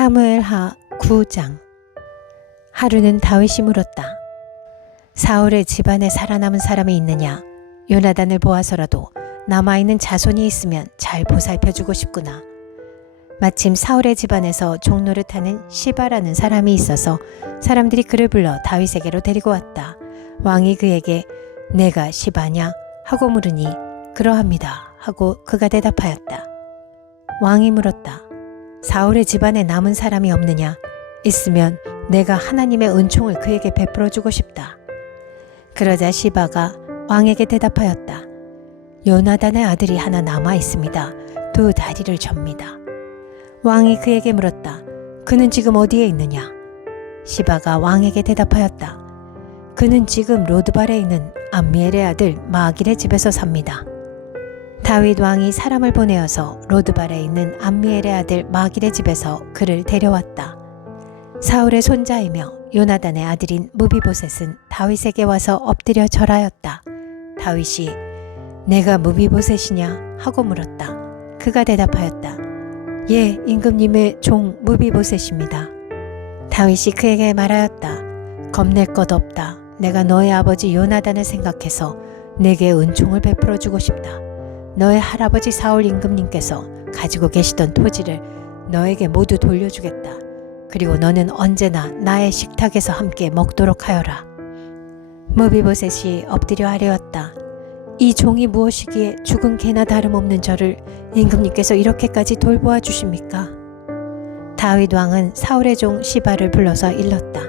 사무엘하 9장. 하루는 다윗이 물었다. 사울의 집안에 살아남은 사람이 있느냐? 요나단을 보아서라도 남아있는 자손이 있으면 잘 보살펴주고 싶구나. 마침 사울의 집안에서 종노릇하는 시바라는 사람이 있어서 사람들이 그를 불러 다윗에게로 데리고 왔다. 왕이 그에게 내가 시바냐? 하고 물으니 그러합니다. 하고 그가 대답하였다. 왕이 물었다. 사울의 집안에 남은 사람이 없느냐? 있으면 내가 하나님의 은총을 그에게 베풀어주고 싶다. 그러자 시바가 왕에게 대답하였다. 요나단의 아들이 하나 남아 있습니다. 두 다리를 접니다. 왕이 그에게 물었다. 그는 지금 어디에 있느냐? 시바가 왕에게 대답하였다. 그는 지금 로드발에 있는 암미엘의 아들 마길의 집에서 삽니다. 다윗 왕이 사람을 보내어서 로드발에 있는 암미엘의 아들 마길의 집에서 그를 데려왔다. 사울의 손자이며 요나단의 아들인 무비보셋은 다윗에게 와서 엎드려 절하였다. 다윗이 내가 무비보셋이냐? 하고 물었다. 그가 대답하였다. 예, 임금님의 종 무비보셋입니다. 다윗이 그에게 말하였다. 겁낼 것 없다. 내가 너의 아버지 요나단을 생각해서 내게 은총을 베풀어주고 싶다. 너의 할아버지 사울 임금님께서 가지고 계시던 토지를 너에게 모두 돌려주겠다. 그리고 너는 언제나 나의 식탁에서 함께 먹도록 하여라. 무비보셋이 엎드려 아뢰었다. 이 종이 무엇이기에 죽은 개나 다름없는 저를 임금님께서 이렇게까지 돌보아 주십니까? 다윗 왕은 사울의 종 시바를 불러서 일렀다.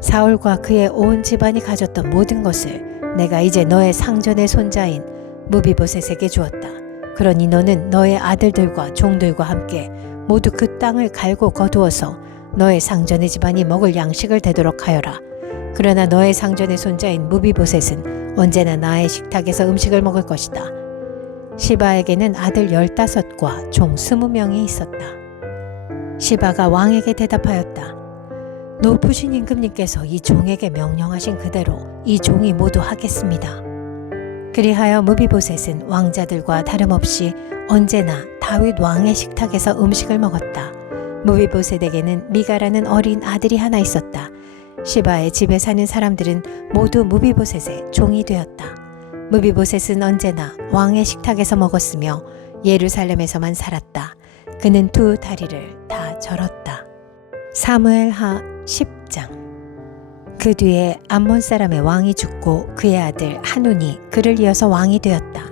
사울과 그의 온 집안이 가졌던 모든 것을 내가 이제 너의 상전의 손자인 무비보셋에게 주었다. 그러니 너는 너의 아들들과 종들과 함께 모두 그 땅을 갈고 거두어서 너의 상전의 집안이 먹을 양식을 되도록 하여라. 그러나 너의 상전의 손자인 무비보셋은 언제나 나의 식탁에서 음식을 먹을 것이다. 시바에게는 아들 15과 종 20명이 있었다. 시바가 왕에게 대답하였다. 높으신 임금님께서 이 종에게 명령하신 그대로 이 종이 모두 하겠습니다. 그리하여 무비보셋은 왕자들과 다름없이 언제나 다윗 왕의 식탁에서 음식을 먹었다. 무비보셋에게는 미가라는 어린 아들이 하나 있었다. 시바의 집에 사는 사람들은 모두 무비보셋의 종이 되었다. 무비보셋은 언제나 왕의 식탁에서 먹었으며 예루살렘에서만 살았다. 그는 두 다리를 다 절었다. 사무엘하 10장. 그 뒤에 암몬 사람의 왕이 죽고 그의 아들 하눈이 그를 이어서 왕이 되었다.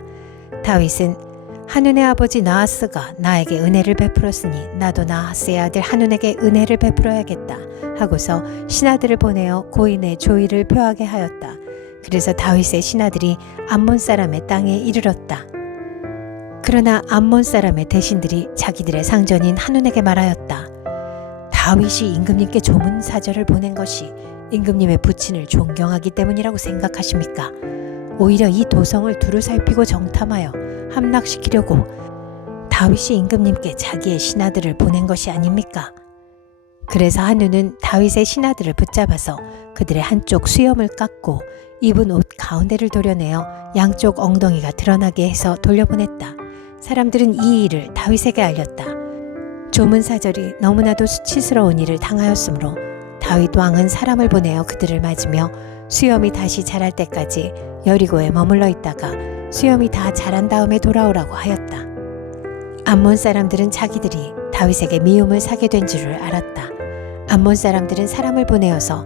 다윗은 하눈의 아버지 나하스가 나에게 은혜를 베풀었으니 나도 나하스의 아들 하눈에게 은혜를 베풀어야겠다 하고서 신하들을 보내어 고인의 조의를 표하게 하였다. 그래서 다윗의 신하들이 암몬 사람의 땅에 이르렀다. 그러나 암몬 사람의 대신들이 자기들의 상전인 하눈에게 말하였다. 다윗이 임금님께 조문 사절을 보낸 것이 임금님의 부친을 존경하기 때문이라고 생각하십니까? 오히려 이 도성을 두루 살피고 정탐하여 함락시키려고 다윗이 임금님께 자기의 신하들을 보낸 것이 아닙니까? 그래서 하눈은 다윗의 신하들을 붙잡아서 그들의 한쪽 수염을 깎고 입은 옷 가운데를 도려내어 양쪽 엉덩이가 드러나게 해서 돌려보냈다. 사람들은 이 일을 다윗에게 알렸다. 조문사절이 너무나도 수치스러운 일을 당하였으므로 다윗 왕은 사람을 보내어 그들을 맞으며 수염이 다시 자랄 때까지 여리고에 머물러 있다가 수염이 다 자란 다음에 돌아오라고 하였다. 암몬 사람들은 자기들이 다윗에게 미움을 사게 된 줄을 알았다. 암몬 사람들은 사람을 보내어서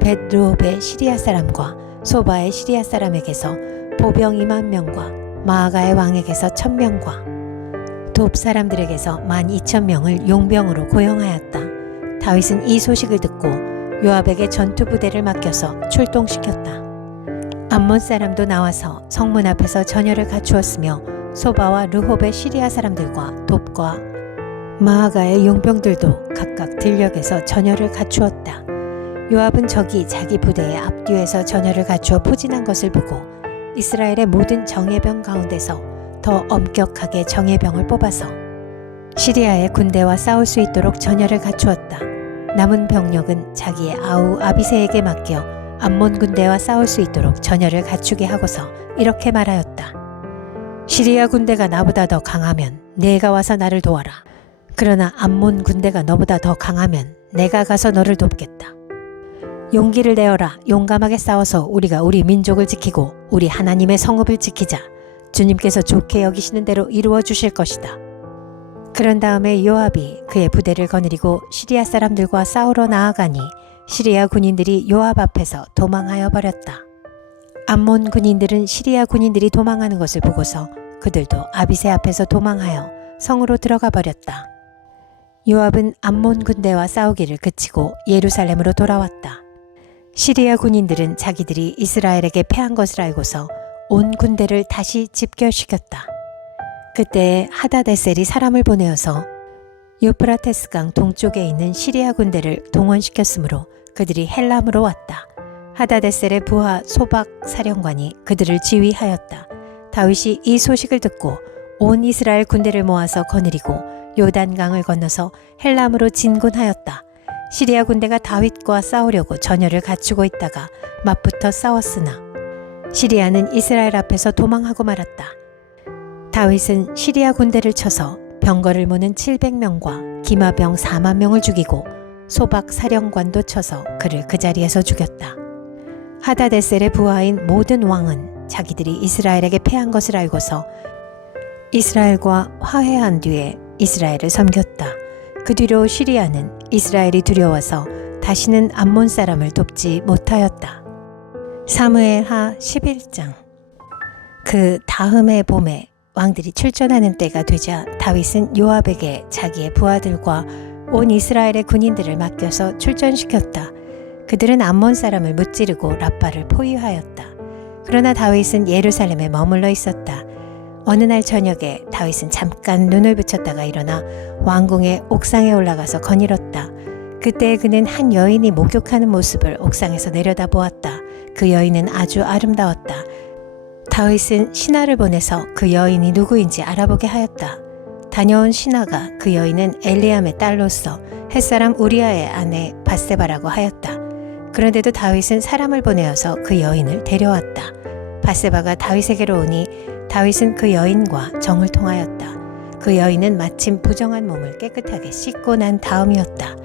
벳르홉의 시리아 사람과 소바의 시리아 사람에게서 보병 20,000명과 마아가의 왕에게서 1,000명과 돕 사람들에게서 12,000명을 용병으로 고용하였다. 다윗은 이 소식을 듣고 요압에게 전투 부대를 맡겨서 출동시켰다. 암몬 사람도 나와서 성문 앞에서 전열을 갖추었으며 소바와 르홉의 시리아 사람들과 돕과 마아가의 용병들도 각각 들녘에서 전열을 갖추었다. 요압은 저기 자기 부대의 앞뒤에서 전열을 갖추어 포진한 것을 보고 이스라엘의 모든 정예병 가운데서 더 엄격하게 정예병을 뽑아서 시리아의 군대와 싸울 수 있도록 전열을 갖추었다. 남은 병력은 자기의 아우 아비새에게 맡겨 암몬 군대와 싸울 수 있도록 전열을 갖추게 하고서 이렇게 말하였다. 시리아 군대가 나보다 더 강하면 내가 와서 나를 도와라. 그러나 암몬 군대가 너보다 더 강하면 내가 가서 너를 돕겠다. 용기를 내어라. 용감하게 싸워서 우리가 우리 민족을 지키고 우리 하나님의 성읍을 지키자. 주님께서 좋게 여기시는 대로 이루어 주실 것이다. 그런 다음에 요압이 그의 부대를 거느리고 시리아 사람들과 싸우러 나아가니 시리아 군인들이 요압 앞에서 도망하여 버렸다. 암몬 군인들은 시리아 군인들이 도망하는 것을 보고서 그들도 아비새 앞에서 도망하여 성으로 들어가 버렸다. 요압은 암몬 군대와 싸우기를 그치고 예루살렘으로 돌아왔다. 시리아 군인들은 자기들이 이스라엘에게 패한 것을 알고서 온 군대를 다시 집결시켰다. 그때 하다데셀이 사람을 보내어서 유프라테스강 동쪽에 있는 시리아 군대를 동원시켰으므로 그들이 헬람으로 왔다. 하다데셀의 부하 소박 사령관이 그들을 지휘하였다. 다윗이 이 소식을 듣고 온 이스라엘 군대를 모아서 거느리고 요단강을 건너서 헬람으로 진군하였다. 시리아 군대가 다윗과 싸우려고 전열을 갖추고 있다가 맞붙어 싸웠으나 시리아는 이스라엘 앞에서 도망하고 말았다. 다윗은 시리아 군대를 쳐서 병거를 모는 700명과 기마병 4만 명을 죽이고 소박 사령관도 쳐서 그를 그 자리에서 죽였다. 하다데셀의 부하인 모든 왕은 자기들이 이스라엘에게 패한 것을 알고서 이스라엘과 화해한 뒤에 이스라엘을 섬겼다. 그 뒤로 시리아는 이스라엘이 두려워서 다시는 암몬 사람을 돕지 못하였다. 사무엘하 11장. 그 다음해 봄에 왕들이 출전하는 때가 되자 다윗은 요압에게 자기의 부하들과 온 이스라엘의 군인들을 맡겨서 출전시켰다. 그들은 암몬 사람을 무찌르고 라빠를 포위하였다. 그러나 다윗은 예루살렘에 머물러 있었다. 어느 날 저녁에 다윗은 잠깐 눈을 붙였다가 일어나 왕궁의 옥상에 올라가서 거닐었다. 그때 그는 한 여인이 목욕하는 모습을 옥상에서 내려다보았다. 그 여인은 아주 아름다웠다. 다윗은 신하를 보내서 그 여인이 누구인지 알아보게 하였다. 다녀온 신하가 그 여인은 엘리암의 딸로서 햇사람 우리아의 아내 밧세바라고 하였다. 그런데도 다윗은 사람을 보내어서 그 여인을 데려왔다. 밧세바가 다윗에게로 오니 다윗은 그 여인과 정을 통하였다. 그 여인은 마침 부정한 몸을 깨끗하게 씻고 난 다음이었다.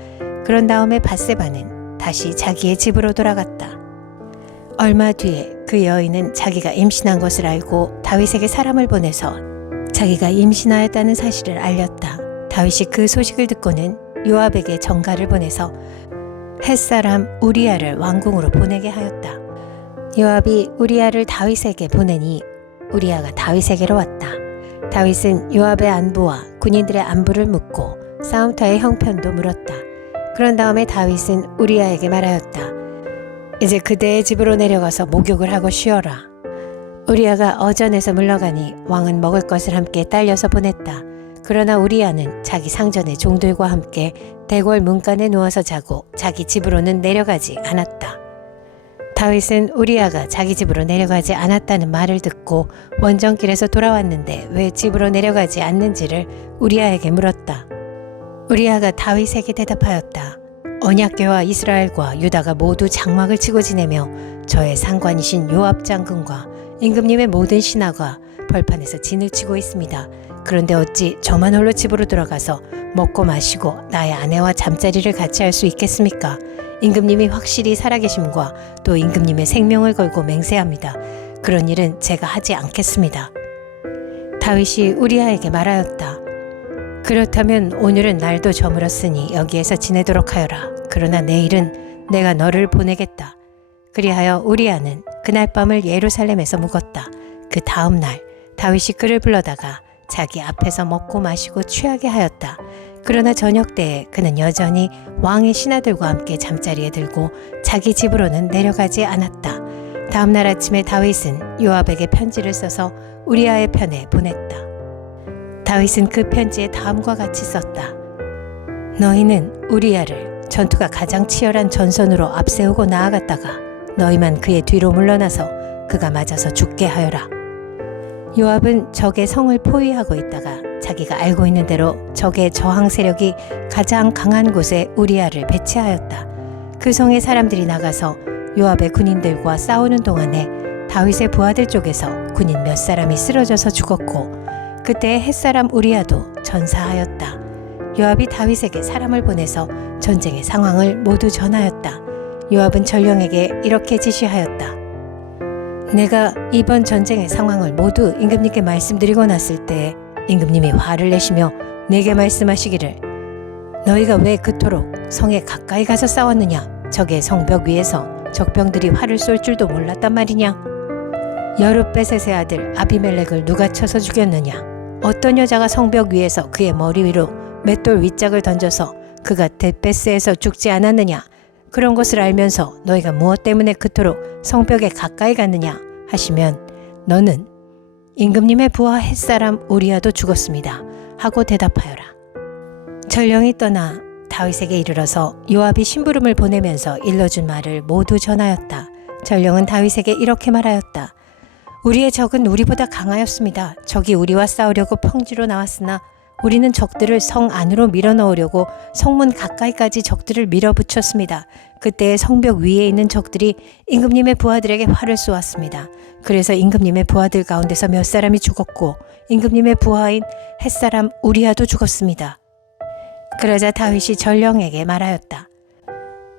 그런 다음에 밧세바는 다시 자기의 집으로 돌아갔다. 얼마 뒤에 그 여인은 자기가 임신한 것을 알고 다윗에게 사람을 보내서 자기가 임신하였다는 사실을 알렸다. 다윗이 그 소식을 듣고는 요압에게 전가를 보내서 햇사람 우리아를 왕궁으로 보내게 하였다. 요압이 우리아를 다윗에게 보내니 우리아가 다윗에게로 왔다. 다윗은 요압의 안부와 군인들의 안부를 묻고 싸움터의 형편도 물었다. 그런 다음에 다윗은 우리아에게 말하였다. 이제 그대의 집으로 내려가서 목욕을 하고 쉬어라. 우리아가 어전에서 물러가니 왕은 먹을 것을 함께 딸려서 보냈다. 그러나 우리아는 자기 상전의 종들과 함께 대궐 문간에 누워서 자고 자기 집으로는 내려가지 않았다. 다윗은 우리아가 자기 집으로 내려가지 않았다는 말을 듣고 원정길에서 돌아왔는데 왜 집으로 내려가지 않는지를 우리아에게 물었다. 우리아가 다윗에게 대답하였다. 언약궤와 이스라엘과 유다가 모두 장막을 치고 지내며 저의 상관이신 요압 장군과 임금님의 모든 신하가 벌판에서 진을 치고 있습니다. 그런데 어찌 저만 홀로 집으로 들어가서 먹고 마시고 나의 아내와 잠자리를 같이 할 수 있겠습니까? 임금님이 확실히 살아계심과 또 임금님의 생명을 걸고 맹세합니다. 그런 일은 제가 하지 않겠습니다. 다윗이 우리아에게 말하였다. 그렇다면 오늘은 날도 저물었으니 여기에서 지내도록 하여라. 그러나 내일은 내가 너를 보내겠다. 그리하여 우리아는 그날 밤을 예루살렘에서 묵었다. 그 다음 날 다윗이 그를 불러다가 자기 앞에서 먹고 마시고 취하게 하였다. 그러나 저녁 때에 그는 여전히 왕의 신하들과 함께 잠자리에 들고 자기 집으로는 내려가지 않았다. 다음 날 아침에 다윗은 요압에게 편지를 써서 우리아의 편에 보냈다. 다윗은 그 편지에 다음과 같이 썼다. 너희는 우리아를 전투가 가장 치열한 전선으로 앞세우고 나아갔다가 너희만 그의 뒤로 물러나서 그가 맞아서 죽게 하여라. 요압은 적의 성을 포위하고 있다가 자기가 알고 있는 대로 적의 저항 세력이 가장 강한 곳에 우리아를 배치하였다. 그 성의 사람들이 나가서 요압의 군인들과 싸우는 동안에 다윗의 부하들 쪽에서 군인 몇 사람이 쓰러져서 죽었고 그때 햇사람 우리아도 전사하였다. 요압이 다윗에게 사람을 보내서 전쟁의 상황을 모두 전하였다. 요압은 전령에게 이렇게 지시하였다. 내가 이번 전쟁의 상황을 모두 임금님께 말씀드리고 났을 때 임금님이 화를 내시며 내게 말씀하시기를 너희가 왜 그토록 성에 가까이 가서 싸웠느냐? 적의 성벽 위에서 적병들이 활을 쏠 줄도 몰랐단 말이냐? 여룻베셋의 아들 아비멜렉을 누가 쳐서 죽였느냐? 어떤 여자가 성벽 위에서 그의 머리 위로 맷돌 윗짝을 던져서 그가 벳베스에서 죽지 않았느냐? 그런 것을 알면서 너희가 무엇 때문에 그토록 성벽에 가까이 갔느냐? 하시면 너는 임금님의 부하 햇사람 우리아도 죽었습니다. 하고 대답하여라. 전령이 떠나 다윗에게 이르러서 요압이 심부름을 보내면서 일러준 말을 모두 전하였다. 전령은 다윗에게 이렇게 말하였다. 우리의 적은 우리보다 강하였습니다. 적이 우리와 싸우려고 평지로 나왔으나 우리는 적들을 성 안으로 밀어넣으려고 성문 가까이까지 적들을 밀어붙였습니다. 그때 성벽 위에 있는 적들이 임금님의 부하들에게 활을 쏘았습니다. 그래서 임금님의 부하들 가운데서 몇 사람이 죽었고 임금님의 부하인 햇사람 우리아도 죽었습니다. 그러자 다윗이 전령에게 말하였다.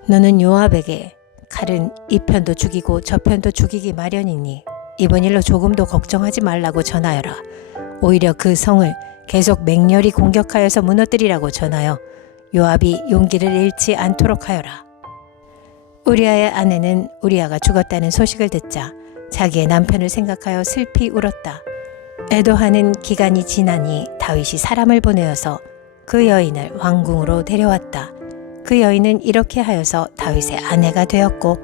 너는 요압에게 칼은 이 편도 죽이고 저 편도 죽이기 마련이니 이번 일로 조금도 걱정하지 말라고 전하여라. 오히려 그 성을 계속 맹렬히 공격하여서 무너뜨리라고 전하여 요압이 용기를 잃지 않도록 하여라. 우리아의 아내는 우리아가 죽었다는 소식을 듣자 자기의 남편을 생각하여 슬피 울었다. 애도하는 기간이 지나니 다윗이 사람을 보내어서 그 여인을 왕궁으로 데려왔다. 그 여인은 이렇게 하여서 다윗의 아내가 되었고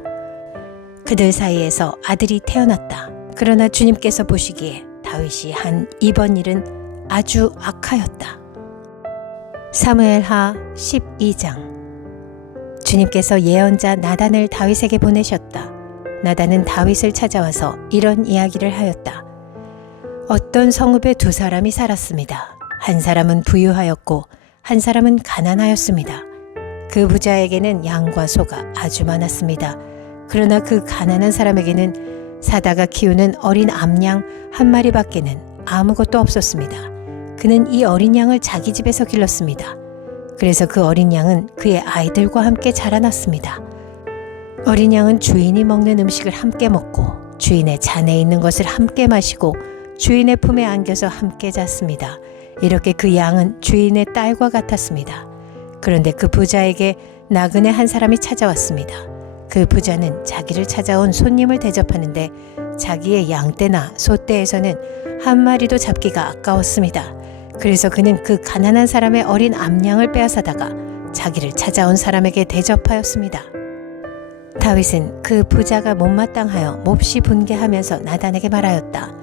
그들 사이에서 아들이 태어났다. 그러나 주님께서 보시기에 다윗이 한 이번 일은 아주 악하였다. 사무엘하 12장. 주님께서 예언자 나단을 다윗에게 보내셨다. 나단은 다윗을 찾아와서 이런 이야기를 하였다. 어떤 성읍에 두 사람이 살았습니다. 한 사람은 부유하였고 한 사람은 가난하였습니다. 그 부자에게는 양과 소가 아주 많았습니다. 그러나 그 가난한 사람에게는 사다가 키우는 어린 암양 한 마리밖에는 아무것도 없었습니다. 그는 이 어린 양을 자기 집에서 길렀습니다. 그래서 그 어린 양은 그의 아이들과 함께 자라났습니다. 어린 양은 주인이 먹는 음식을 함께 먹고 주인의 잔에 있는 것을 함께 마시고 주인의 품에 안겨서 함께 잤습니다. 이렇게 그 양은 주인의 딸과 같았습니다. 그런데 그 부자에게 나그네 한 사람이 찾아왔습니다. 그 부자는 자기를 찾아온 손님을 대접하는데 자기의 양떼나 소떼에서는 한 마리도 잡기가 아까웠습니다. 그래서 그는 그 가난한 사람의 어린 암양을 빼앗아다가 자기를 찾아온 사람에게 대접하였습니다. 다윗은 그 부자가 못마땅하여 몹시 분개하면서 나단에게 말하였다.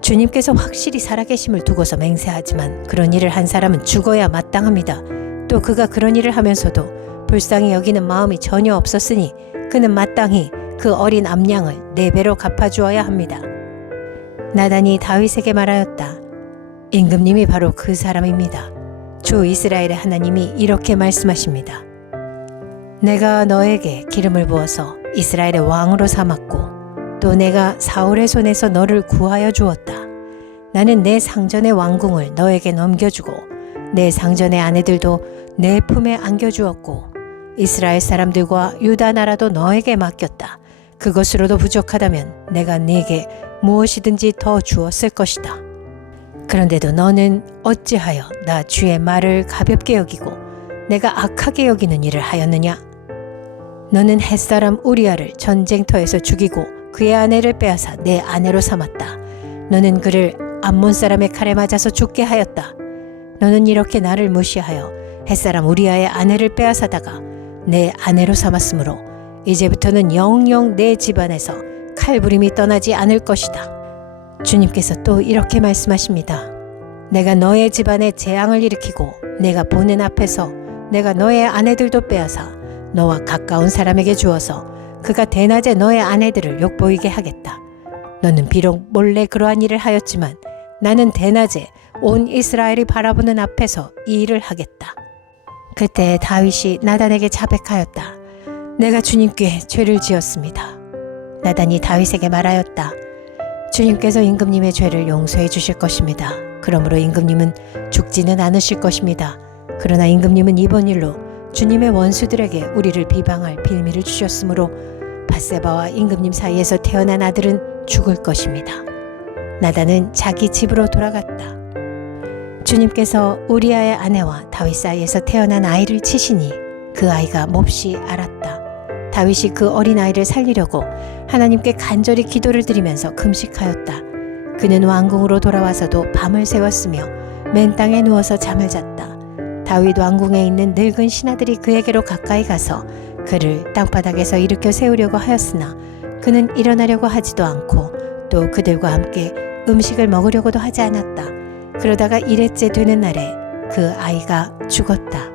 주님께서 확실히 살아계심을 두고서 맹세하지만 그런 일을 한 사람은 죽어야 마땅합니다. 또 그가 그런 일을 하면서도 불쌍히 여기는 마음이 전혀 없었으니 그는 마땅히 그 어린 암양을 4배로 갚아주어야 합니다. 나단이 다윗에게 말하였다. 임금님이 바로 그 사람입니다. 주 이스라엘의 하나님이 이렇게 말씀하십니다. 내가 너에게 기름을 부어서 이스라엘의 왕으로 삼았고 또 내가 사울의 손에서 너를 구하여 주었다. 나는 내 상전의 왕궁을 너에게 넘겨주고 내 상전의 아내들도 내 품에 안겨주었고 이스라엘 사람들과 유다 나라도 너에게 맡겼다. 그것으로도 부족하다면 내가 네게 무엇이든지 더 주었을 것이다. 그런데도 너는 어찌하여 나 주의 말을 가볍게 여기고 내가 악하게 여기는 일을 하였느냐? 너는 햇사람 우리아를 전쟁터에서 죽이고 그의 아내를 빼앗아 내 아내로 삼았다. 너는 그를 암몬 사람의 칼에 맞아서 죽게 하였다. 너는 이렇게 나를 무시하여 햇사람 우리아의 아내를 빼앗아다가 내 아내로 삼았으므로 이제부터는 영영 내 집안에서 칼부림이 떠나지 않을 것이다. 주님께서 또 이렇게 말씀하십니다. 내가 너의 집안에 재앙을 일으키고 내가 보는 앞에서 내가 너의 아내들도 빼앗아 너와 가까운 사람에게 주어서 그가 대낮에 너의 아내들을 욕보이게 하겠다. 너는 비록 몰래 그러한 일을 하였지만 나는 대낮에 온 이스라엘이 바라보는 앞에서 이 일을 하겠다. 그때 다윗이 나단에게 자백하였다. 내가 주님께 죄를 지었습니다. 나단이 다윗에게 말하였다. 주님께서 임금님의 죄를 용서해 주실 것입니다. 그러므로 임금님은 죽지는 않으실 것입니다. 그러나 임금님은 이번 일로 주님의 원수들에게 우리를 비방할 빌미를 주셨으므로 밧세바와 임금님 사이에서 태어난 아들은 죽을 것입니다. 나단은 자기 집으로 돌아갔다. 주님께서 우리아의 아내와 다윗 사이에서 태어난 아이를 치시니 그 아이가 몹시 앓았다. 다윗이 그 어린 아이를 살리려고 하나님께 간절히 기도를 드리면서 금식하였다. 그는 왕궁으로 돌아와서도 밤을 새웠으며 맨 땅에 누워서 잠을 잤다. 다윗 왕궁에 있는 늙은 신하들이 그에게로 가까이 가서 그를 땅바닥에서 일으켜 세우려고 하였으나 그는 일어나려고 하지도 않고 또 그들과 함께 음식을 먹으려고도 하지 않았다. 그러다가 일회째 되는 날에 그 아이가 죽었다.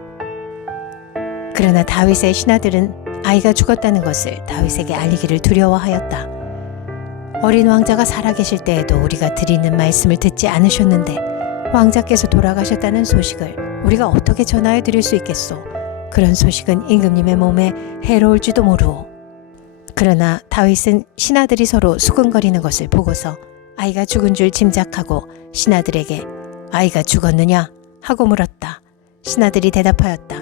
그러나 다윗의 신하들은 아이가 죽었다는 것을 다윗에게 알리기를 두려워하였다. 어린 왕자가 살아계실 때에도 우리가 드리는 말씀을 듣지 않으셨는데 왕자께서 돌아가셨다는 소식을 우리가 어떻게 전하여 드릴 수 있겠소? 그런 소식은 임금님의 몸에 해로울지도 모르오. 그러나 다윗은 신하들이 서로 수근거리는 것을 보고서 아이가 죽은 줄 짐작하고 신하들에게 아이가 죽었느냐 하고 물었다. 신하들이 대답하였다.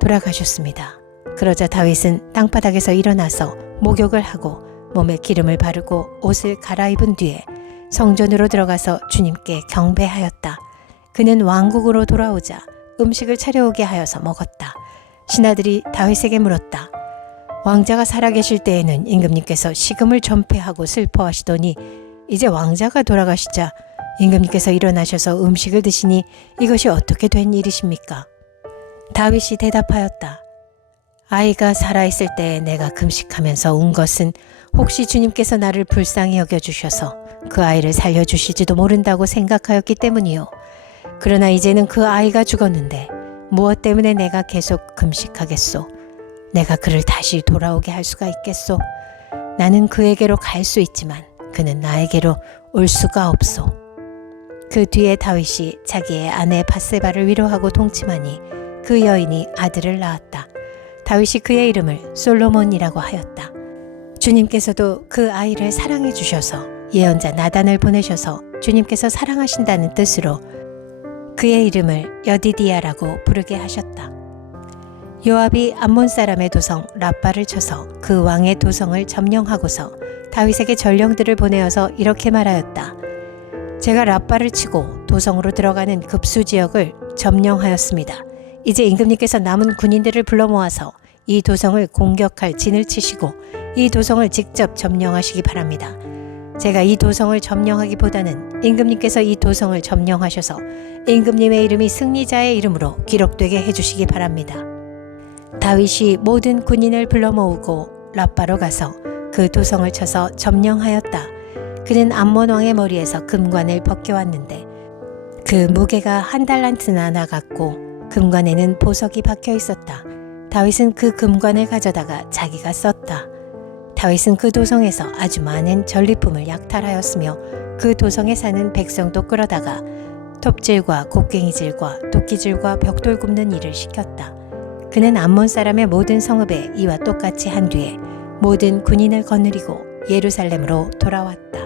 돌아가셨습니다. 그러자 다윗은 땅바닥에서 일어나서 목욕을 하고 몸에 기름을 바르고 옷을 갈아입은 뒤에 성전으로 들어가서 주님께 경배하였다. 그는 왕국으로 돌아오자 음식을 차려오게 하여서 먹었다. 신하들이 다윗에게 물었다. 왕자가 살아계실 때에는 임금님께서 식음을 전폐하고 슬퍼하시더니 이제 왕자가 돌아가시자 임금님께서 일어나셔서 음식을 드시니 이것이 어떻게 된 일이십니까? 다윗이 대답하였다. 아이가 살아있을 때에 내가 금식하면서 운 것은 혹시 주님께서 나를 불쌍히 여겨주셔서 그 아이를 살려주실지도 모른다고 생각하였기 때문이요. 그러나 이제는 그 아이가 죽었는데 무엇 때문에 내가 계속 금식하겠소? 내가 그를 다시 돌아오게 할 수가 있겠소? 나는 그에게로 갈 수 있지만 그는 나에게로 올 수가 없소. 그 뒤에 다윗이 자기의 아내 밧세바를 위로하고 동침하니 그 여인이 아들을 낳았다. 다윗이 그의 이름을 솔로몬이라고 하였다. 주님께서도 그 아이를 사랑해 주셔서 예언자 나단을 보내셔서 주님께서 사랑하신다는 뜻으로 그의 이름을 여디디야라고 부르게 하셨다. 요압이 암몬 사람의 도성 랍바를 쳐서 그 왕의 도성을 점령하고서 다윗에게 전령들을 보내어서 이렇게 말하였다. 제가 랍바를 치고 도성으로 들어가는 급수 지역을 점령하였습니다. 이제 임금님께서 남은 군인들을 불러 모아서 이 도성을 공격할 진을 치시고 이 도성을 직접 점령하시기 바랍니다. 제가 이 도성을 점령하기보다는 임금님께서 이 도성을 점령하셔서 임금님의 이름이 승리자의 이름으로 기록되게 해주시기 바랍니다. 다윗이 모든 군인을 불러 모으고 랍바로 가서 그 도성을 쳐서 점령하였다. 그는 암몬 왕의 머리에서 금관을 벗겨왔는데 그 무게가 한 달란트나 나갔고 금관에는 보석이 박혀 있었다. 다윗은 그 금관을 가져다가 자기가 썼다. 다윗은 그 도성에서 아주 많은 전리품을 약탈하였으며 그 도성에 사는 백성도 끌어다가 톱질과 곡괭이질과 도끼질과 벽돌 굽는 일을 시켰다. 그는 암몬 사람의 모든 성읍에 이와 똑같이 한 뒤에 모든 군인을 거느리고 예루살렘으로 돌아왔다.